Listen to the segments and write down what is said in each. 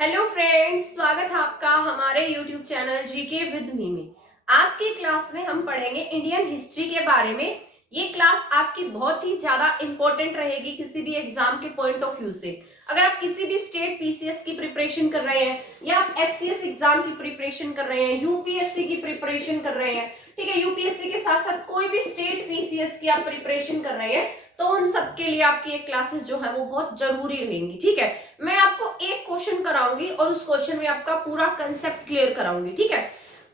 Hello friends, स्वागत है आपका हमारे YouTube channel GK with me में। आज की क्लास में हम पढ़ेंगे इंडियन हिस्ट्री के बारे में। ये क्लास आपकी बहुत ही ज्यादा इंपॉर्टेंट रहेगी किसी भी एग्जाम के पॉइंट ऑफ व्यू से। अगर आप किसी भी स्टेट पीसीएस की प्रिपरेशन कर रहे हैं या आप एचसीएस एग्जाम की प्रिपरेशन कर रहे हैं, यूपीएससी की प्रिपरेशन कर रहे हैं, ठीक है, यूपीएससी के साथ साथ कोई भी स्टेट पीसीएस की आप प्रिपरेशन कर रहे हैं, तो उन सबके लिए आपकी ये क्लासेस जो है वो बहुत जरूरी रहेंगी। ठीक है, मैं आपको एक क्वेश्चन कराऊंगी और उस क्वेश्चन में आपका पूरा कंसेप्ट क्लियर कराऊंगी। ठीक है,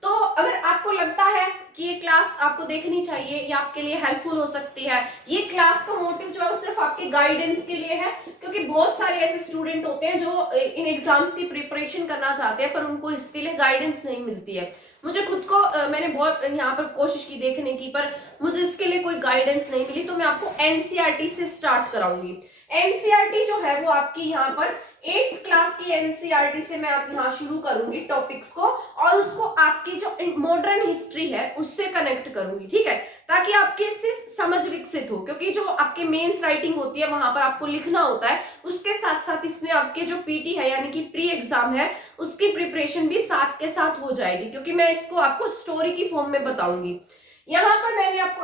तो अगर आपको लगता है कि ये क्लास आपको देखनी चाहिए या आपके लिए हेल्पफुल हो सकती है, ये क्लास का मोटिव जो है वो सिर्फ आपके गाइडेंस के लिए है, क्योंकि बहुत सारे ऐसे स्टूडेंट होते हैं जो इन एग्जाम्स की प्रिपरेशन करना चाहते हैं पर उनको इसके लिए गाइडेंस नहीं मिलती है। मुझे खुद को मैंने बहुत यहाँ पर कोशिश की देखने की, पर मुझे इसके लिए कोई गाइडेंस नहीं मिली, तो मैं आपको एनसीईआरटी से स्टार्ट कराऊंगी। एनसीईआरटी जो है वो आपकी यहाँ पर 8th क्लास की एनसीईआरटी से मैं आप यहाँ शुरू करूंगी टॉपिक्स को, और उसको आपकी जो मॉडर्न हिस्ट्री है उससे कनेक्ट करूंगी। ठीक है, ताकि आपकी इससे समझ विकसित हो, क्योंकि जो आपके मेंस राइटिंग होती है वहां पर आपको लिखना होता है, उसके साथ साथ इसमें आपके जो पीटी है यानी कि प्री एग्जाम है उसकी प्रिपरेशन भी साथ के साथ हो जाएगी, क्योंकि मैं इसको आपको स्टोरी की फॉर्म में बताऊंगी। यहाँ पर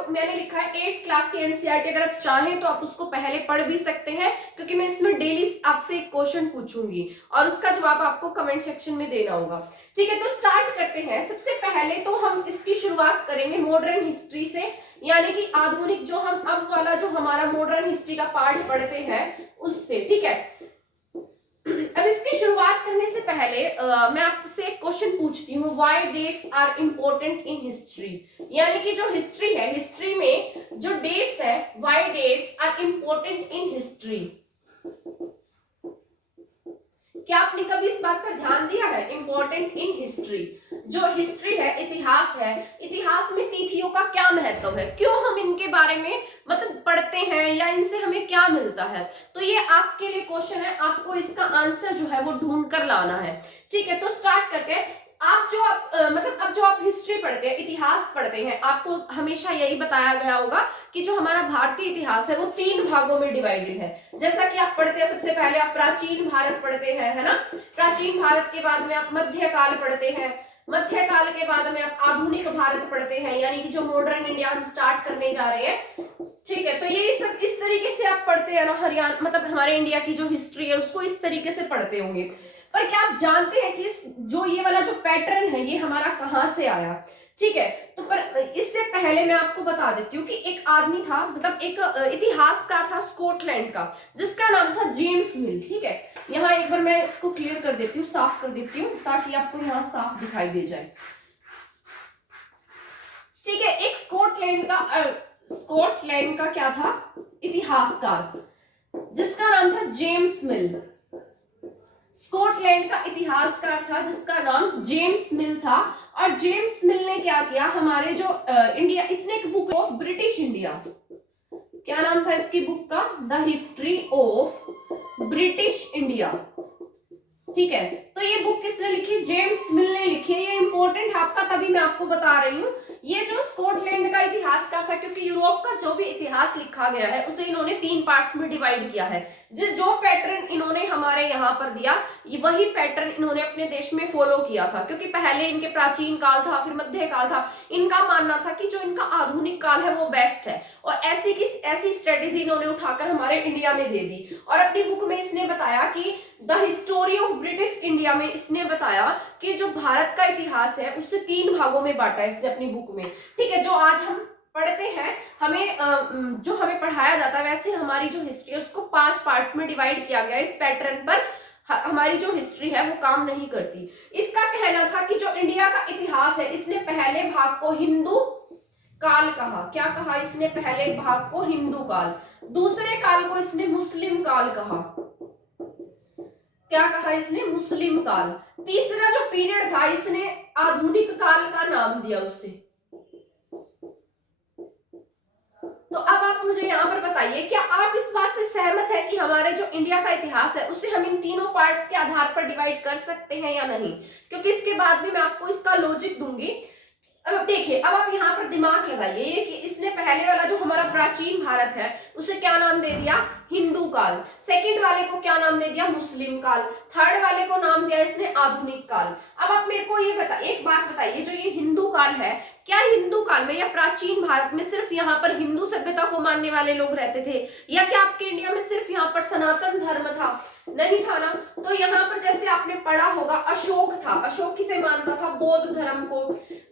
मैंने लिखा है 8th क्लास की एनसीईआरटी। अगर आप चाहें तो आप उसको पहले पढ़ भी सकते हैं, क्योंकि मैं इसमें डेली आपसे एक क्वेश्चन पूछूंगी और उसका जवाब आपको कमेंट सेक्शन में देना होगा। ठीक है, तो स्टार्ट करते हैं। सबसे पहले तो हम इसकी शुरुआत करेंगे मॉडर्न हिस्ट्री से, यानी कि आधुनिक, जो हम अब वाला जो हमारा मॉडर्न हिस्ट्री का पार्ट पढ़ते हैं उससे। ठीक है, अब इसकी शुरुआत करने से पहले मैं आपसे एक क्वेश्चन पूछती हूँ, why dates are important in history. यानी कि जो हिस्ट्री है, हिस्ट्री में जो डेट्स है, why dates are important in history. क्या आपने कभी इस बात पर ध्यान दिया है? इंपॉर्टेंट इन हिस्ट्री, जो हिस्ट्री है, इतिहास है, इतिहास में तिथियों का क्या महत्व है, क्यों हम इनके बारे में मतलब पढ़ते हैं या इनसे हमें क्या मिलता है। तो ये आपके लिए क्वेश्चन है, आपको इसका आंसर जो है वो ढूंढ कर लाना है। ठीक है, तो स्टार्ट करते हैं। अब जो आप हिस्ट्री पढ़ते हैं, इतिहास पढ़ते हैं, आपको हमेशा यही बताया गया होगा कि जो हमारा भारतीय इतिहास है वो 3 भागों में डिवाइडेड है। जैसा कि आप पढ़ते हैं, सबसे पहले आप प्राचीन भारत पढ़ते हैं, है ना। प्राचीन भारत के बाद में आप मध्यकाल पढ़ते हैं, मध्यकाल के बाद में आप आधुनिक भारत पढ़ते हैं, यानी कि जो मॉडर्न इंडिया हम स्टार्ट करने जा रहे हैं। ठीक है, तो ये सब इस तरीके से आप पढ़ते हैं ना। हरियाणा मतलब हमारे इंडिया की जो हिस्ट्री है उसको इस तरीके से पढ़ते होंगे। पर क्या आप जानते हैं कि जो ये वाला जो पैटर्न है ये हमारा कहां से आया? ठीक है, तो पर इससे पहले मैं आपको बता देती हूँ कि एक आदमी था, मतलब एक इतिहासकार था स्कॉटलैंड का, जिसका नाम था जेम्स मिल। ठीक है, यहाँ एक बार मैं इसको क्लियर कर देती हूँ, साफ कर देती हूँ, ताकि आपको यहाँ साफ दिखाई दे जाए। ठीक है, एक स्कॉटलैंड का क्या था, इतिहासकार, जिसका नाम था जेम्स मिल। स्कॉटलैंड का इतिहासकार था जिसका नाम जेम्स मिल था। और जेम्स मिल ने क्या किया, हमारे जो इंडिया, इसने एक बुक ऑफ ब्रिटिश इंडिया, क्या नाम था इसकी बुक का, the history of British India. ठीक है, तो ये बुक किसने लिखी, जेम्स मिल ने लिखी है। ये इंपॉर्टेंट है आपका, तभी मैं आपको बता रही हूँ। ये जो स्कॉटलैंड का इतिहासकार था, क्योंकि यूरोप का जो भी इतिहास लिखा गया है उसे इन्होंने 3 पार्ट्स में डिवाइड किया है। जो पैटर्न इन्होंने हमारे यहाँ पर दिया, वही पैटर्न इन्होंने अपने देश में फॉलो किया था, क्योंकि पहले इनके प्राचीन काल था, फिर मध्य काल था। इनका मानना था कि जो इनका आधुनिक काल है वो बेस्ट है, और ऐसी स्ट्रेटेजी इन्होंने उठाकर हमारे इंडिया में दे दी। और अपनी बुक में इसने बताया कि the history of British India में इसने बताया कि जो भारत का इतिहास है उसे 3 भागों में बांटा है इसने अपनी बुक में। ठीक है, जो आज हम पढ़ते हैं, जो हमें पढ़ाया जाता है, वैसे हमारी जो हिस्ट्री है उसको 5 पार्ट्स में डिवाइड किया गया। इस पैटर्न पर हमारी जो हिस्ट्री है वो काम नहीं करती। इसका कहना था कि जो इंडिया का इतिहास है, इसने पहले भाग को हिंदू काल कहा। क्या कहा इसने? पहले भाग को हिंदू काल, दूसरे काल को इसने मुस्लिम काल कहा। क्या कहा इसने? मुस्लिम काल। तीसरा जो पीरियड था इसने आधुनिक काल का नाम दिया उसे। तो अब आप मुझे यहाँ पर बताइए, क्या आप इस बात से सहमत है कि हमारे जो इंडिया का इतिहास है उसे हम इन तीनों पार्ट्स के आधार पर डिवाइड कर सकते हैं या नहीं? क्योंकि इसके बाद भी मैं आपको इसका लॉजिक दूंगी। अब देखिए, अब आप यहाँ पर दिमाग लगाइए कि इसने पहले वाला जो हमारा प्राचीन भारत है उसे क्या नाम दे दिया, हिंदू काल। सेकंड वाले को क्या नाम दे दिया, मुस्लिम काल। थर्ड वाले को नाम दिया इसने आधुनिक काल। अब आप मेरे को ये एक बात बताइए, जो ये हिंदू काल है, क्या हिंदू काल में या प्राचीन भारत में सिर्फ यहाँ पर हिंदू सभ्यता को मानने वाले लोग रहते थे, या क्या आपके इंडिया में सिर्फ यहाँ पर सनातन धर्म था? नहीं था ना। तो यहाँ पर जैसे आपने पढ़ा होगा, अशोक था, अशोक किसे मानता था, बौद्ध धर्म को।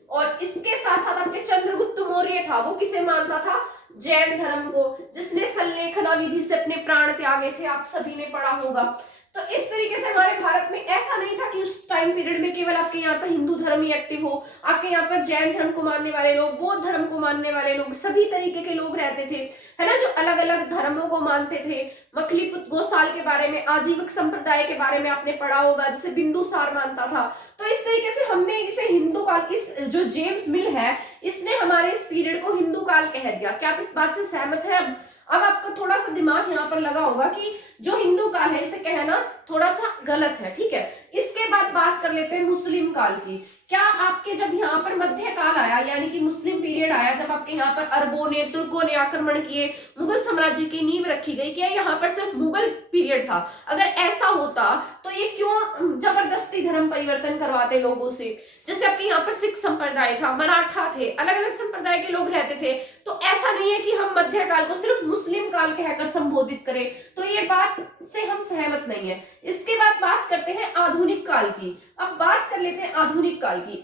और इसके साथ साथ आपके चंद्रगुप्त मौर्य था, वो किसे मानता था, जैन धर्म को, जिसने संलेखना विधि से अपने प्राण त्यागे थे, आप सभी ने पढ़ा होगा। तो इस तरीके से हमारे भारत में ऐसा नहीं था कि उस टाइम पीरियड में केवल आपके यहाँ पर हिंदू धर्म ही एक्टिव हो, आपके यहाँ पर जैन धर्म को मानने वाले लोग, बौद्ध धर्म को मानने वाले लोग, सभी तरीके के लोग रहते थे, है ना, जो अलग अलग धर्मों को मानते थे। मखलीपुत गोसाल के बारे में, आजीवक संप्रदाय के बारे में आपने पढ़ा होगा, जिसे बिंदुसार मानता था। तो इस तरीके से हमने इसे हिंदू काल, इस जो जेम्स मिल है, इसने हमारे इस पीरियड को हिंदू काल कह दिया। क्या आप इस बात से सहमत है? अब आपका थोड़ा सा दिमाग यहाँ पर लगा होगा कि जो हिंदू काल है इसे कहना थोड़ा सा गलत है, ठीक है। इसके बाद बात कर लेते हैं मुस्लिम काल की। क्या आपके जब यहाँ पर मध्य काल आया, यानी कि मुस्लिम पीरियड आया, जब आपके यहाँ पर अरबों ने, तुर्कों ने आक्रमण किए, मुगल साम्राज्य की नींव रखी गई, क्या यहाँ पर सिर्फ मुगल पीरियड था? अगर ऐसा होता तो ये क्यों जबरदस्ती धर्म परिवर्तन करवाते लोगों से? जैसे आपके यहाँ पर सिख संप्रदाय था, मराठा थे, अलग अलग संप्रदाय के लोग रहते थे। तो ऐसा नहीं है कि हम मध्यकाल को सिर्फ मुस्लिम काल कहकर संबोधित करें, तो ये बात से हम सहमत नहीं है। इसके बाद बात करते हैं आधुनिक काल की। अब बात कर लेते हैं आधुनिक काल की।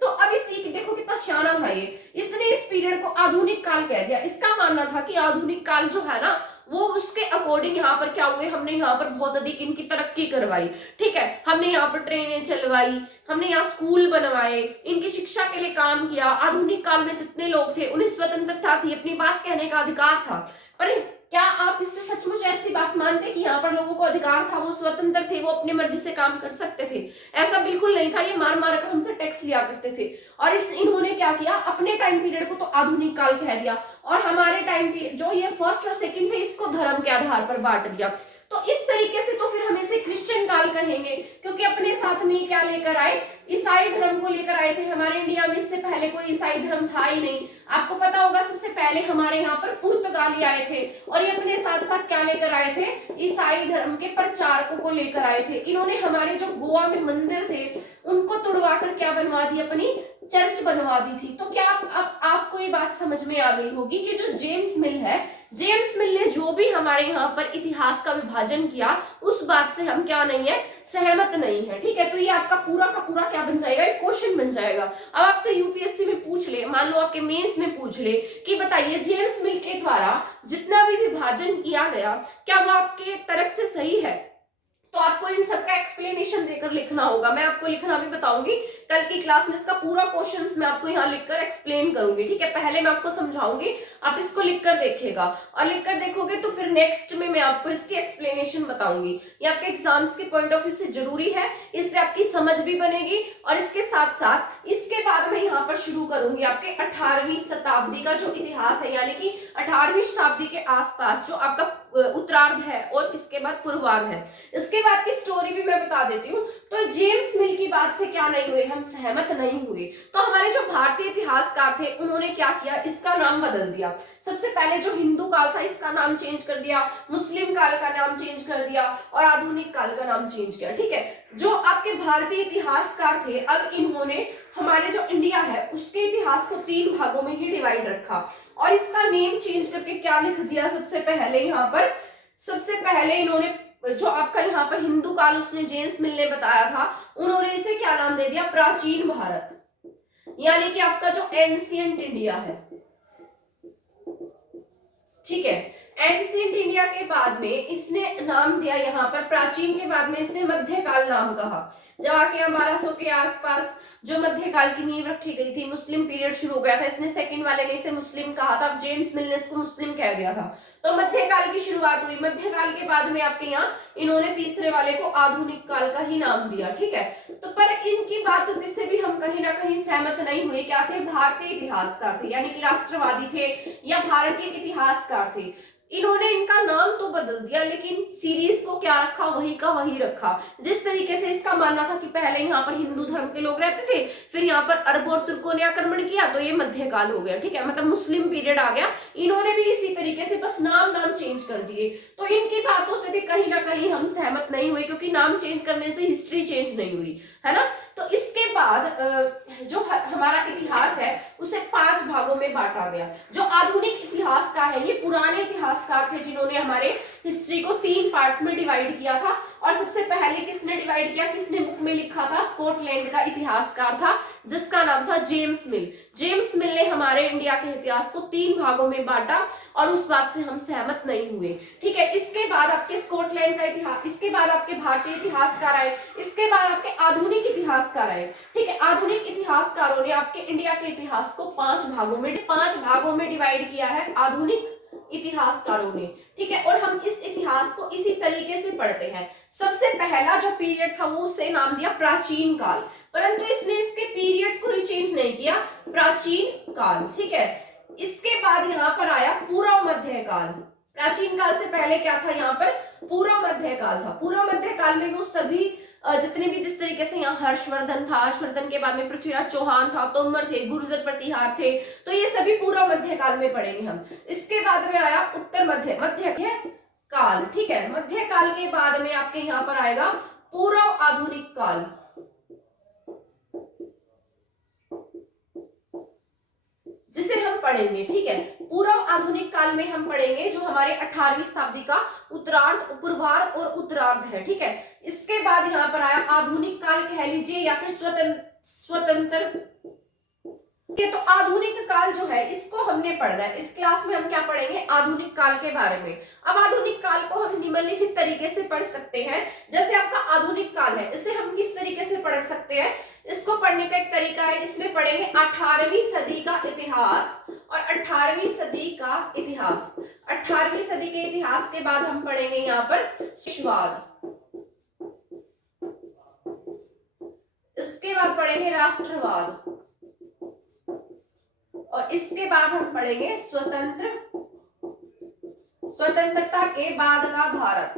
तो अब इस देखो कितना शाना था ये, इसने इस पीरियड को आधुनिक काल कह दिया। इसका मानना था कि आधुनिक काल जो है ना, वो उसके अकॉर्डिंग यहाँ पर क्या हुए, हमने यहाँ पर बहुत अधिक इनकी तरक्की करवाई, ठीक है। हमने यहाँ पर ट्रेनें चलवाई, हमने यहाँ स्कूल बनवाए, इनकी शिक्षा के लिए काम किया। आधुनिक काल में जितने लोग थे उन्हें स्वतंत्रता थी, अपनी बात कहने का अधिकार था। पर क्या आप इससे सचमुच ऐसी बात मानते कि यहाँ पर लोगों को अधिकार था, वो स्वतंत्र थे, वो अपनी मर्जी से काम कर सकते थे? ऐसा बिल्कुल नहीं था। ये मार मार कर हमसे टैक्स लिया करते थे। और इन्होंने क्या किया, अपने टाइम पीरियड को तो आधुनिक काल कह दिया, और हमारे टाइम पीरियड जो ये फर्स्ट और सेकंड थे, इसको धर्म के आधार पर बांट दिया। तो इस तरीके से तो फिर हम इसे क्रिश्चियन काल कहेंगे, क्योंकि अपने साथ में क्या लेकर आए, ईसाई धर्म को लेकर आए थे। हमारे इंडिया में इससे पहले कोई ईसाई धर्म था ही नहीं। आपको पता होगा सबसे पहले हमारे यहाँ पर पुर्तगाली आए थे, और ये अपने साथ साथ क्या लेकर आए थे, ईसाई धर्म के प्रचारकों को लेकर आए थे। इन्होंने हमारे जो गोवा में मंदिर थे उनको तुड़वा कर क्या बनवा दी, अपनी चर्च बनवा दी थी। तो क्या आपको ये बात समझ में आ गई होगी कि जो जेम्स मिल है, जेम्स मिल ने जो भी हमारे यहाँ पर इतिहास का विभाजन किया, उस बात से हम क्या नहीं है, सहमत नहीं है, ठीक है। तो ये आपका पूरा का पूरा क्या बन जाएगा, एक क्वेश्चन बन जाएगा। अब आपसे यूपीएससी में पूछ ले, मान लो आपके मेंस में पूछ ले कि बताइए जेम्स मिल के द्वारा जितना भी विभाजन किया गया, क्या वो आपके तर्क से सही है? तो आपको इन सबका एक्सप्लेनेशन देकर लिखना होगा। मैं आपको लिखना भी बताऊंगी कल की क्लास में, इसका पूरा क्वेश्चंस मैं आपको यहाँ लिखकर एक्सप्लेन करूंगी, ठीक है। पहले मैं आपको समझाऊंगी, आप इसको लिखकर देखिएगा, और लिखकर देखोगे तो फिर नेक्स्ट में मैं आपको इसकी एक्सप्लेनेशन बताऊंगी। ये आपके एग्जाम्स के पॉइंट ऑफ व्यू से जरूरी है, इससे आपकी समझ भी बनेगी। और इसके साथ साथ इसके बाद मैं यहाँ पर शुरू करूंगी आपके 18वीं शताब्दी का जो इतिहास है, यानी कि 18वीं शताब्दी के आसपास जो आपका उत्तरार्ध है और इसके बाद पूर्वार्ध है। इसके बाद की स्टोरी भी मैं बता देती हूँ। तो जेम्स मिल की बात से क्या नहीं हुए, हम सहमत नहीं हुए। तो हमारे जो भारतीय इतिहासकार थे उन्होंने क्या किया, इसका नाम बदल दिया। सबसे पहले जो हिंदू काल था इसका नाम चेंज कर दिया, मुस्लिम काल का नाम चेंज कर दिया, और आधुनिक काल का नाम चेंज किया, ठीक है। जो आपके भारतीय इतिहासकार थे, अब इन्होंने हमारे जो इंडिया है उसके इतिहास को 3 भागों में ही डिवाइड रखा, और इसका नेम चेंज करके क्या लिख दिया, सबसे पहले यहाँ पर, सबसे पहले इन्होंने जो आपका यहाँ पर हिंदू काल उसने जेम्स मिल ने बताया था, उन्होंने इसे क्या नाम दे दिया, प्राचीन भारत, यानी कि आपका जो एंशिएंट इंडिया है, ठीक है। एंशिएंट इंडिया के बाद में इसने नाम दिया यहाँ पर, प्राचीन के बाद में इसने मध्यकाल नाम कहा। जब आके 1200 के आसपास जो मध्यकाल की नींव रखी गई थी, मुस्लिम पीरियड शुरू हो गया था, इसने सेकंड वाले ने इसे मुस्लिम कहा था, अब जेम्स मिल ने इसको मुस्लिम कह दिया था। तो मध्यकाल की शुरुआत हुई। मध्यकाल के बाद में आपके यहाँ इन्होंने तीसरे वाले को आधुनिक काल का ही नाम दिया, ठीक है। तो पर इनकी बातों से भी हम कहीं ना कहीं सहमत नहीं हुए। क्या थे, भारतीय इतिहासकार थे, यानी कि राष्ट्रवादी थे या भारतीय इतिहासकार थे। इन्होंने इनका नाम तो बदल दिया लेकिन सीरीज को क्या रखा, वही का वही रखा। जिस तरीके से इसका मानना था कि पहले यहाँ पर हिंदू धर्म के लोग रहते थे, फिर यहाँ पर अरब और तुर्कों ने आक्रमण किया तो ये मध्यकाल हो गया, ठीक है, मतलब मुस्लिम पीरियड आ गया। इन्होंने भी इसी तरीके से बस नाम नाम चेंज कर दिए। तो इनकी बातों से भी कहीं ना कहीं हम सहमत नहीं हुए, क्योंकि नाम चेंज करने से हिस्ट्री चेंज नहीं हुई, है ना। तो इसके बाद जो हमारा इतिहास है उसे 5 भागों में बांटा गया। जो आधुनिक इतिहासकार है, ये पुराने इतिहासकार थे जिन्होंने हमारे हिस्ट्री को 3 पार्ट्स में डिवाइड किया था। और सबसे पहले किसने डिवाइड किया, किसने बुक में लिखा था, स्कॉटलैंड का इतिहासकार था जिसका नाम था जेम्स मिल। जेम्स मिल ने हमारे इंडिया के इतिहास को 3 भागों में बांटा और उस बात से हम सहमत नहीं हुए, ठीक है। इसके बाद आपके स्कॉटलैंड का इतिहास, इसके बाद आपके भारतीय इतिहासकार आए, इसके बाद आपके आधुनिक इतिहासकार आए, ठीक है। आधुनिक इतिहासकारों ने आपके इंडिया के इतिहास को 5 भागों में डिवाइड किया है आधुनिक इतिहासकारों ने, ठीक है। और हम इस इतिहास को इसी तरीके से पढ़ते हैं। सबसे पहला जो पीरियड था वो उसे नाम दिया प्राचीन काल, परंतु इसने इसके पीरियड्स को ही चेंज नहीं किया, प्राचीन काल, ठीक है। इसके बाद यहाँ पर आया पूर्व मध्य काल। प्राचीन काल से पहले क्या था, यहाँ पर पूर्व मध्य काल था। पूर्व मध्य काल में वो सभी जितने भी, जिस तरीके से यहाँ हर्षवर्धन था, हर्षवर्धन के बाद में पृथ्वीराज चौहान था, तोमर थे, गुर्जर प्रतिहार थे, तो ये सभी पूर्व मध्य काल में पढ़ेंगे हम। इसके बाद में आया उत्तर मध्य काल, ठीक है। मध्य काल के बाद में आपके यहाँ पर आएगा पूर्व आधुनिक काल, जिसे हम पढ़ेंगे, ठीक है। पूर्व आधुनिक काल में हम पढ़ेंगे जो हमारे 18वीं शताब्दी का उत्तरार्ध, पूर्वार्ध और उत्तरार्ध है, ठीक है। इसके बाद यहाँ पर आया आधुनिक काल कह लीजिए या फिर स्वतंत्र। तो आधुनिक काल जो है इसको हमने पढ़ना है। इस क्लास में हम क्या पढ़ेंगे, आधुनिक काल के बारे में। अब आधुनिक काल को हम निम्नलिखित तरीके से पढ़ सकते हैं। जैसे आपका आधुनिक काल है, इसे हम किस तरीके से पढ़ सकते हैं, इसको पढ़ने का एक तरीका है, इसमें पढ़ेंगे 18वीं सदी का इतिहास और 18वीं सदी का इतिहास। 18वीं सदी के इतिहास के बाद हम पढ़ेंगे यहाँ पर विश्ववाद, इसके बाद पढ़ेंगे राष्ट्रवाद और इसके बाद हम पढ़ेंगे स्वतंत्रता के बाद का भारत,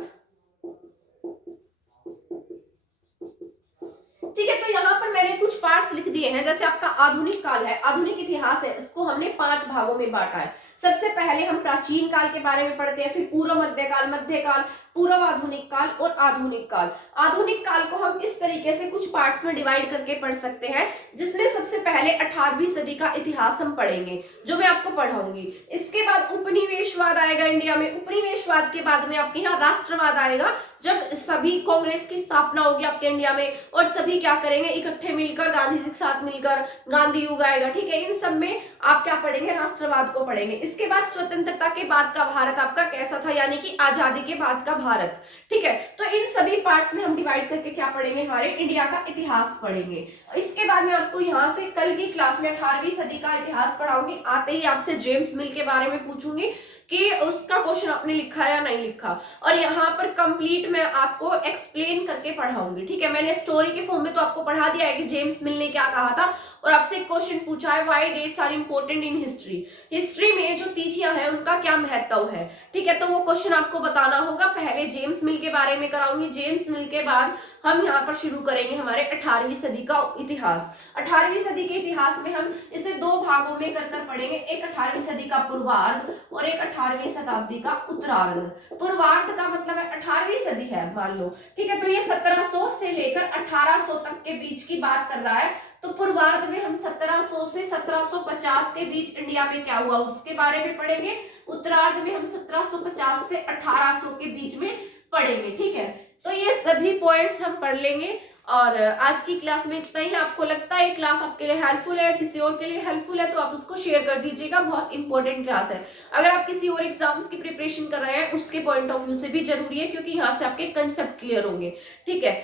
ठीक है। तो यहाँ पर मैंने कुछ पार्ट्स लिख दिए हैं। जैसे आपका आधुनिक काल है, आधुनिक इतिहास है, इसको हमने 5 भागों में बांटा है। सबसे पहले हम प्राचीन काल के बारे में पढ़ते हैं, फिर पूर्व मध्यकाल, पूर्व आधुनिक काल और आधुनिक काल। आधुनिक काल को हम इस तरीके से कुछ पार्ट्स में डिवाइड करके पढ़ सकते हैं, जिसमें सबसे पहले 18वीं सदी का इतिहास हम पढ़ेंगे, जो मैं आपको पढ़ाऊंगी। इसके बाद उपनिवेशवाद आएगा इंडिया में। उपनिवेशवाद के बाद में आपके यहाँ राष्ट्रवाद आएगा, जब सभी कांग्रेस की स्थापना होगी आपके इंडिया में और सभी क्या करेंगे, इकट्ठे मिलकर, गांधी जी के साथ मिलकर गांधी युग आएगा, ठीक है। इन सब में आप क्या पढ़ेंगे, राष्ट्रवाद को पढ़ेंगे। इसके बाद स्वतंत्रता के बाद का भारत आपका कैसा था, यानी कि आजादी के बाद का भारत, ठीक है। तो इन सभी पार्ट्स में हम डिवाइड करके क्या पढ़ेंगे, हमारे इंडिया का इतिहास पढ़ेंगे। इसके बाद में आपको यहाँ से कल की क्लास में 18वीं सदी का इतिहास पढ़ाऊंगी। आते ही आपसे जेम्स मिल के बारे में पूछूंगी कि उसका क्वेश्चन आपने लिखा या नहीं लिखा, और यहाँ पर कंप्लीट मैं आपको एक्सप्लेन करके पढ़ाऊंगी, ठीक है। मैंने स्टोरी के फॉर्म में तो आपको पढ़ा दिया है कि जेम्स मिल ने क्या कहा था, और आपसे एक क्वेश्चन पूछा है why dates are important in history. History में जो तिथियां हैं उनका क्या महत्व है, ठीक है। तो वो क्वेश्चन आपको बताना होगा। पहले जेम्स मिल के बारे में कराऊंगी, जेम्स मिल के बाद हम यहाँ पर शुरू करेंगे हमारे 18वीं सदी का इतिहास। 18वीं सदी के इतिहास में हम इसे 2 भागों में कर पढ़ेंगे, एक 18वीं सदी का पूर्वार्ध और एक 18वीं शताब्दी का उत्तरार्ध। पूर्वार्ध का मतलब है 18वीं सदी है मान लो, ठीक है। तो ये 1700 से लेकर 1800 तक के बीच की बात कर रहा है। तो पूर्वार्ध में हम 1700 से 1750 के बीच इंडिया में क्या हुआ उसके बारे में पढ़ेंगे। उत्तरार्ध में हम 1750 से 1800 के बीच में पढ़ेंगे, ठीक है। तो ये सभी पॉइंट्स हम पढ़ लेंगे और आज की क्लास में इतना ही। आपको लगता है ये क्लास आपके लिए हेल्पफुल है, किसी और के लिए हेल्पफुल है, तो आप उसको शेयर कर दीजिएगा। बहुत इंपॉर्टेंट क्लास है। अगर आप किसी और एग्जाम्स की प्रिपरेशन कर रहे हैं उसके पॉइंट ऑफ व्यू से भी जरूरी है, क्योंकि यहाँ से आपके कंसेप्ट क्लियर होंगे, ठीक है।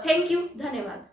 थैंक यू, धन्यवाद।